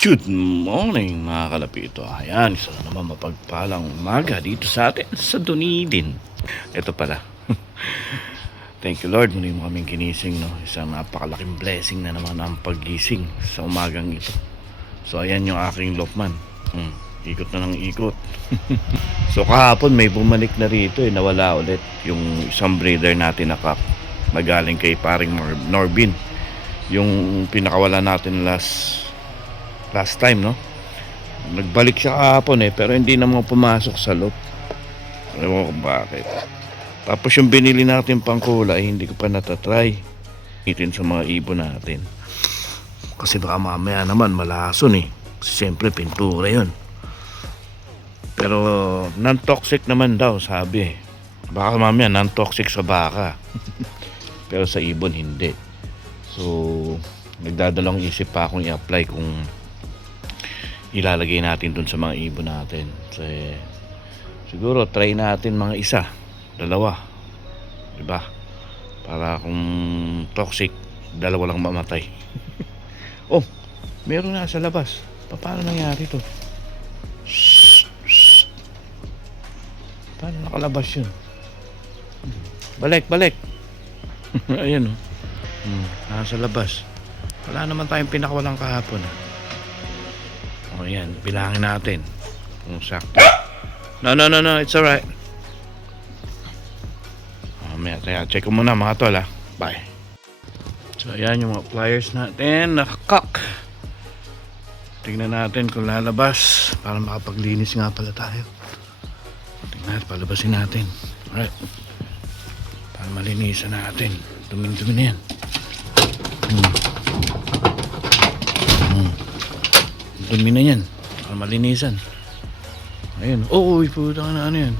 Good morning mga kalapito. Ayan, isa na naman mapagpalang umaga dito sa atin sa Dunedin. Ito pala. Thank you Lord, muli mo kaming ginising, no? Isang napakalaking blessing na naman ang paggising sa umagang ito. So ayan yung aking Lokman. Ikot na ng ikot. So kahapon may bumalik na rito, nawala ulit yung isang breeder natin na kak. Magaling kay paring Norbin. Yung pinakawala natin last time, no? Nagbalik siya kahapon pero hindi naman pumasok sa loob. Ewan ko bakit. Tapos yung binili natin pang kulay, hindi ko pa natatry itin sa mga ibon natin, kasi baka mamaya naman malason kasi siyempre pintura yun. Pero non-toxic naman daw sabi. Baka mamaya non-toxic sa baka pero sa ibon hindi. So nagdadalawang isip pa akong i-apply kung ilalagay natin dun sa mga ibon natin. So, siguro try natin mga isa, dalawa, diba? Para kung toxic, dalawa lang mamatay. Oh, meron na sa labas. Paano nangyari to? Paano nakalabas yun? Balik. Ayan nasa labas. Wala naman tayong pinakawalang kahapon. O yan, bilangin natin kung sakto. No, it's alright. Kaya check ko muna mga tol Bye. So ayan yung mga pliers natin, nakakak. Tingnan natin kung lalabas para makapaglinis nga pala tayo. Tingnan natin, palabasin natin. Alright, para malinisan natin. Dumi na yan. Dumi na yan para malinisan. Ayun. Puta ka na, ano yan?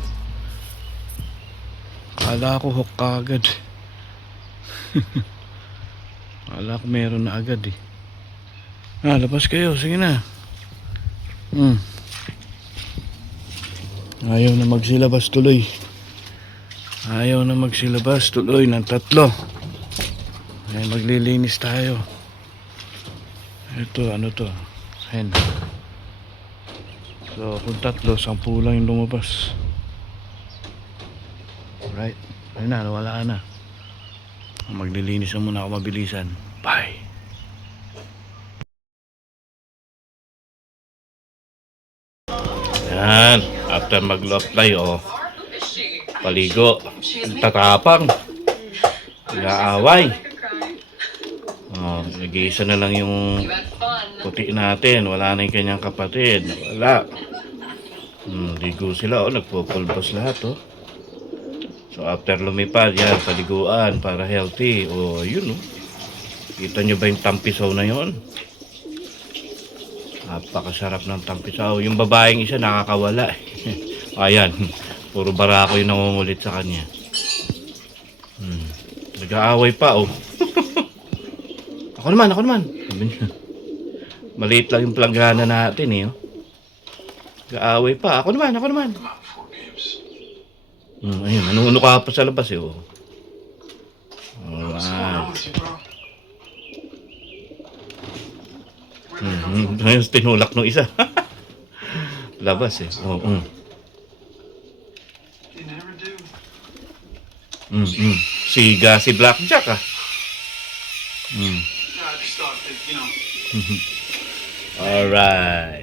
Kala ko hook ka agad. Kala ko meron na agad labas kayo, sige na. Ayaw na magsilabas tuloy ng tatlo. Ay, maglilinis tayo. Ito, ano to? Hen. So kung tatlo, 10 lang yung lumabas. Alright, ayun na, nawala na. Maglilinis na muna ako mabilisan. Bye. Yan, after mag-apply paligo, tatapang, nag-aaway. Nag-iisa na lang yung puti natin, wala na yung kanyang kapatid, wala. Ligo sila, nagpupulbos lahat So after lumipad yan, paliguan para healthy. Yun kita nyo ba yung tampisaw na yun? Napakasarap ng tampisaw. Yung babaeng isa nakakawala ayan, puro barako yung nangungulit sa kanya. Nag-aaway pa Ako naman sabi niya. Maliit lang yung planggana natin Nag-aaway pa. Ako naman ayun, nanuno ka pa sa labas Alright. Ayun, tinulak nung isa. Labas Siga si Blackjack Alright.